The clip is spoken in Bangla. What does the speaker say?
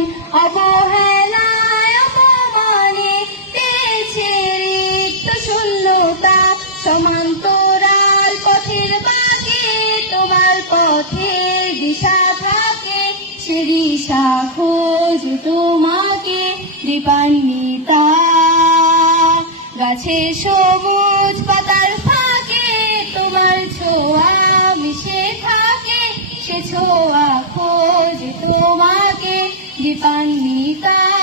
এমন অবহেলায় অপমানে পেয়েছে রিক্ত শূন্যতা সমান্তরাল পথের বাঁকে তোমার পথের দিশা থাকে সে দিশা খোঁজ তোমাকে দীপান্বিতা গাছের সবুজ পাতার ফাঁকে তোমার ছোঁয়া মিশে থাকে সে ছোঁয়া খোঁজ তোমাকে দীপান্বিতা।